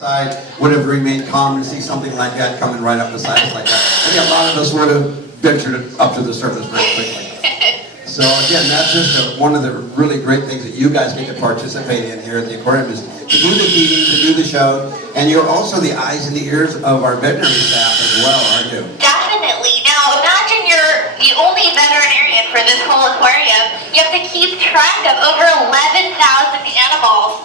side would have remained calm to see something like that coming right up the sides like that. I think a lot of us would have ventured up to the surface very quickly. So again, that's just one of the really great things that you guys get to participate in here at the aquarium is to do the feeding, to do the show, and you're also the eyes and the ears of our veterinary staff as well, aren't you? Definitely. Now imagine you're the only veterinarian for this whole aquarium. You have to keep track of over 11,000 animals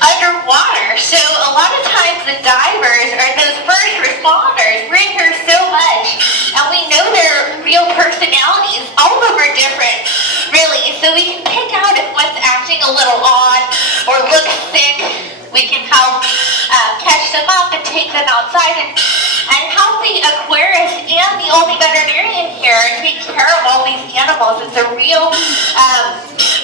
underwater. So a lot of times the divers or those first responders bring her so much, and we know their real personalities. All of them are different, really. So we can pick out if one's acting a little odd or looks sick. We can help catch them up and take them outside and help the aquarist and the only veterinarian here take care of all these animals. It's a real,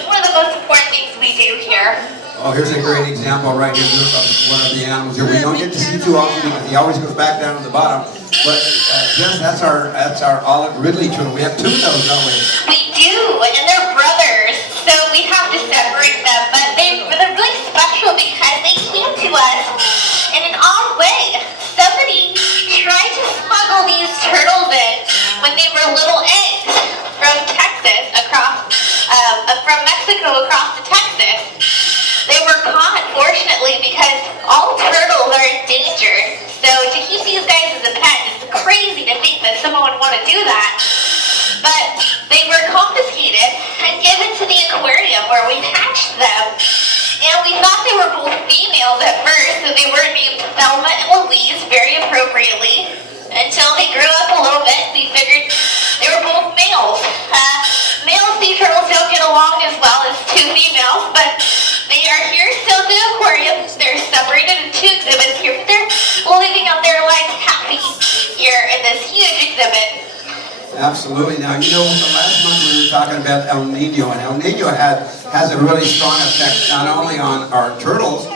one of the most important things we do here. Oh, here's a great example right here of one of the animals here. We don't get to see too often because he always goes back down to the bottom. But Jess, that's our olive ridley turtle. We have two of those, don't we? We do, and they're brothers, so we have to separate them. But they're really special because they came to us in an odd way. Somebody tried to smuggle these turtles in when they were little eggs from Texas from Mexico across to Texas. They were caught, fortunately, because all turtles are endangered. So to keep these guys as a pet is crazy to think that someone would want to do that. But they were confiscated and given to the aquarium where we hatched them. And we thought they were both females at first, so they were named Thelma and Louise very appropriately. Until they grew up a little bit, we figured they were both males. Male sea turtles don't get along as well as two females, but they are here still at the aquarium. They're separated in two exhibits here, but they're living out their lives happy here in this huge exhibit. Absolutely. Now, you know, last month we were talking about El Nino, and El Nino has a really strong effect not only on our turtles,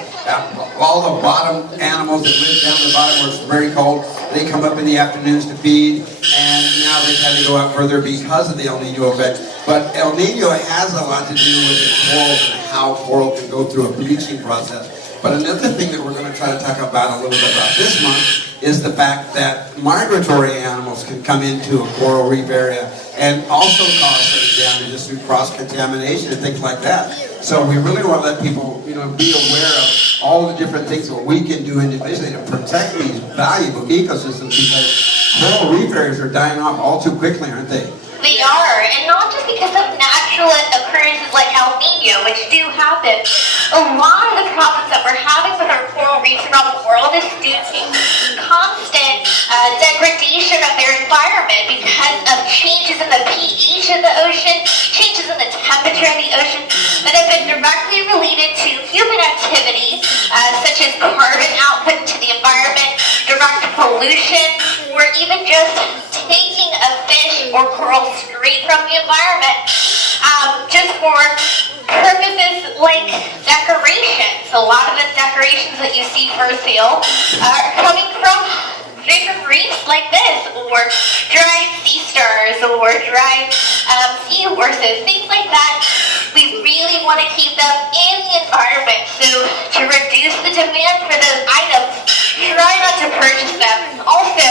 all the bottom animals that live down the bottom where it's very cold, they come up in the afternoons to feed, and now they've had to go out further because of the El Nino effect. But El Nino has a lot to do with the corals and how coral can go through a bleaching process. But another thing that we're going to try to talk about a little bit about this month is the fact that migratory animals can come into a coral reef area and also cause some damages through cross-contamination and things like that. So we really want to let people, be aware of all the different things that we can do individually to protect these valuable ecosystems because coral reef areas are dying off all too quickly, aren't they? They are, and not just because of natural occurrences like El Nino, which do happen. A lot of the problems that we're having with our coral reefs around the world is due to constant degradation of their environment because of changes in the pH of the ocean, changes in the temperature of the ocean that have been directly related to human activity, such as carbon output into the environment, direct pollution, or even just taking a fish or coral straight from the environment, just for purposes like decorations. A lot of the decorations that you see for sale are coming from different reefs like this, or dried sea stars, or dried seahorses, things like that. We really want to keep them in the environment. So to reduce the demand for those items, try not to purchase them. Also,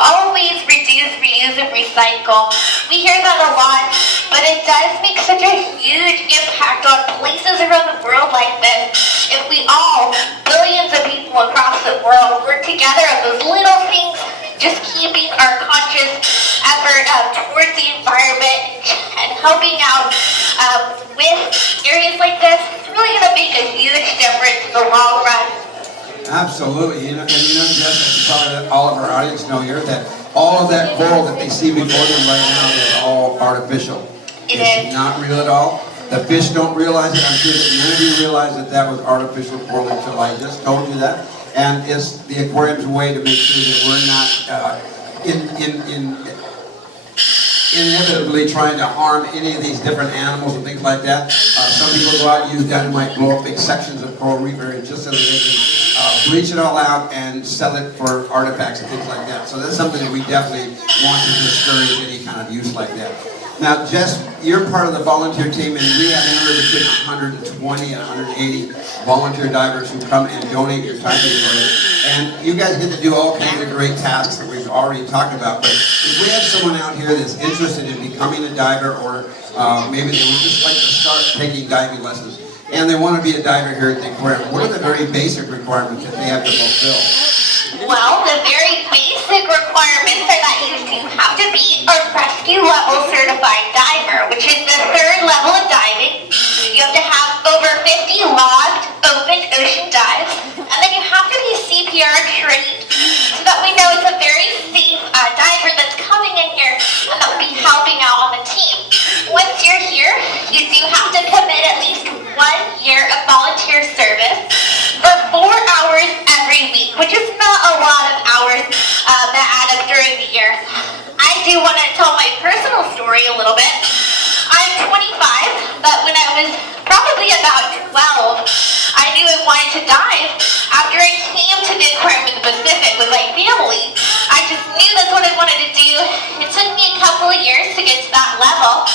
always reduce, reuse, and recycle. We hear that a lot, but it does make such a huge impact on places around the world like this. If we all, billions of people across the world, work together on those little things, just keeping our conscious effort towards the environment and helping out with areas like this, it's really going to make a huge difference in the long run. Absolutely, and Jess, probably all of our audience know here that all of that coral that they see before them right now is all artificial. It's not real at all. The fish don't realize it. I'm sure that none of you realize that that was artificial coral until I just told you that. And it's the aquarium's way to make sure that we're not inevitably trying to harm any of these different animals and things like that. Some people go out and use dynamite, blow up big sections of coral reef area just so that they can bleach it all out and sell it for artifacts and things like that. So that's something that we definitely want to discourage any kind of use like that. Now, Jess, you're part of the volunteer team, and we have anywhere between 120 and 180 volunteer divers who come and donate your time to the aquarium. And you guys get to do all kinds of great tasks that we've already talked about. But if we have someone out here that's interested in becoming a diver, or maybe they would just like to start taking diving lessons, and they want to be a diver here at the aquarium, what are the very basic requirements that they have to fulfill? Well, the very basic requirements are that you do have to be a rescue level certified diver, which is the 3rd level of diving. You have to have over 50 logged open ocean dives, and then you have to be CPR trained so that we know it's a very safe diver that's coming in here and that will be helping out on the team. Once you're here, you do have to commit at least 1 year of volunteer service for 4 hours every week, which is not a lot of hours that add up during the year. I do want to tell my personal story a little bit. I'm 25, but when I was probably about 12, I knew I wanted to dive. After I came to the aquarium in the Pacific with my family, I just knew that's what I wanted to do. It took me a couple of years to get to that level,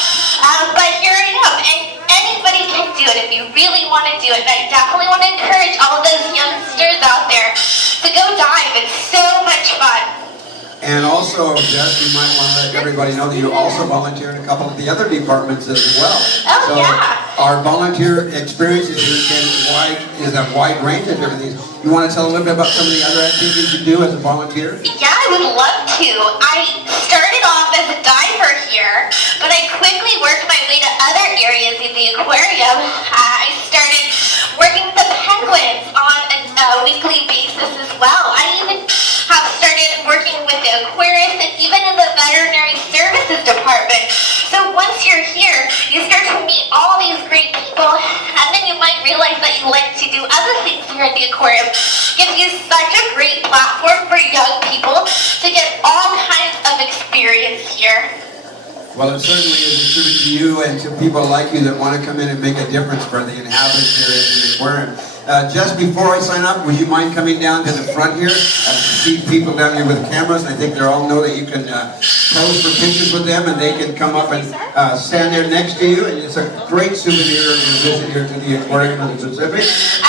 but here I am, and anybody can do it if you really want to do it. And I definitely want to encourage all of those youngsters out there to go dive. It's so much fun. And also, Jess, you might want to let everybody know that you also volunteer in a couple of the other departments as well. Oh, so yeah. Our volunteer experiences here is a wide range of different things. You want to tell a little bit about some of the other activities you do as a volunteer? Yeah, I would love to. I started off as a diver here, but I quickly worked my way to other areas in the aquarium. I started working with the penguins on a weekly basis as well. I even have started working with the aquarists and even in the veterinary services department. So once you're here, you start to meet all these great people, and then you might realize that you like to do other things here at the aquarium. Gives you such a great platform for young people to get all kinds of experience here. Well, it certainly is a tribute to you and to people like you that want to come in and make a difference for the inhabitants here at the aquarium. Just before I sign up, would you mind coming down to the front here? I see people down here with cameras, and I think they all know that you can pose for pictures with them, and they can come up and stand there next to you, and it's a great souvenir of your visit here to the aquarium in the Pacific.